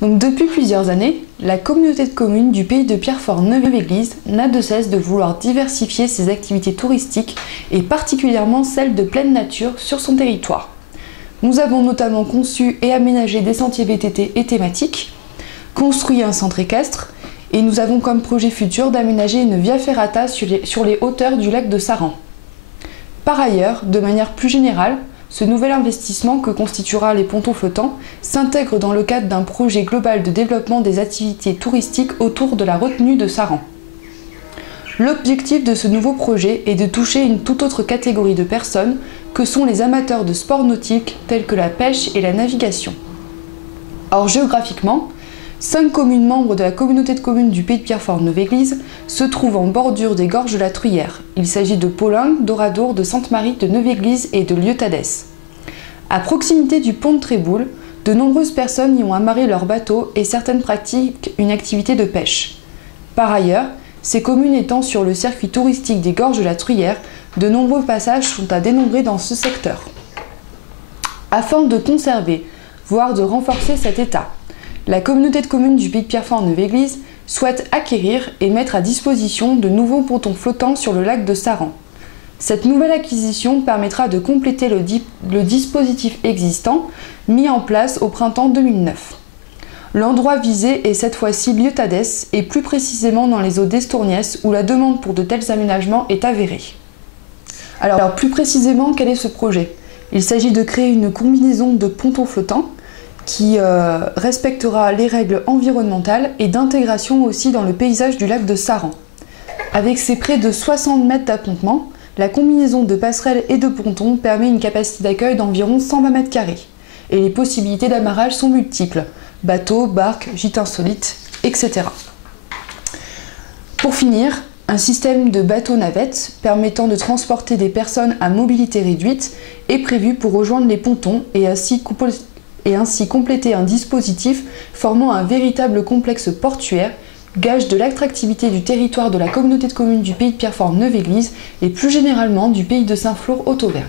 Donc depuis plusieurs années, la communauté de communes du pays de Pierrefort-Neuve-Église n'a de cesse de vouloir diversifier ses activités touristiques et particulièrement celles de pleine nature sur son territoire. Nous avons notamment conçu et aménagé des sentiers VTT et thématiques, construit un centre équestre et nous avons comme projet futur d'aménager une via ferrata sur les hauteurs du lac de Saran. Par ailleurs, de manière plus générale, ce nouvel investissement que constituera les pontons flottants s'intègre dans le cadre d'un projet global de développement des activités touristiques autour de la retenue de Saran. L'objectif de ce nouveau projet est de toucher une toute autre catégorie de personnes que sont les amateurs de sports nautiques tels que la pêche et la navigation. Or géographiquement, 5 communes membres de la communauté de communes du pays de Pierrefort-Neuve-Église se trouvent en bordure des gorges de la Truyère. Il s'agit de Paulin, d'Oradour, de Sainte-Marie, de Neuve-Église et de Lieu-Tadès. À proximité du pont de Tréboul, de nombreuses personnes y ont amarré leurs bateaux et certaines pratiquent une activité de pêche. Par ailleurs, ces communes étant sur le circuit touristique des gorges de la Truyère, de nombreux passages sont à dénombrer dans ce secteur. Afin de conserver, voire de renforcer cet état, la communauté de communes du pays de Pierrefort-Neuve-Église souhaite acquérir et mettre à disposition de nouveaux pontons flottants sur le lac de Saran. Cette nouvelle acquisition permettra de compléter le dispositif existant mis en place au printemps 2009. L'endroit visé est cette fois-ci Lieu-Tadès et plus précisément dans les eaux d'Estourniès où la demande pour de tels aménagements est avérée. Alors plus précisément, quel est ce projet? Il s'agit de créer une combinaison de pontons flottants qui respectera les règles environnementales et d'intégration aussi dans le paysage du lac de Saran. Avec ses près de 60 mètres d'appontement, la combinaison de passerelles et de pontons permet une capacité d'accueil d'environ 120 mètres carrés. Et les possibilités d'amarrage sont multiples, bateaux, barques, gîtes insolites, etc. Pour finir, un système de bateaux-navettes permettant de transporter des personnes à mobilité réduite est prévu pour rejoindre les pontons et ainsi compléter un dispositif formant un véritable complexe portuaire, gage de l'attractivité du territoire de la communauté de communes du pays de Pierrefort-Neuve-Église et plus généralement du pays de Saint-Flour-Haute-Auvergne.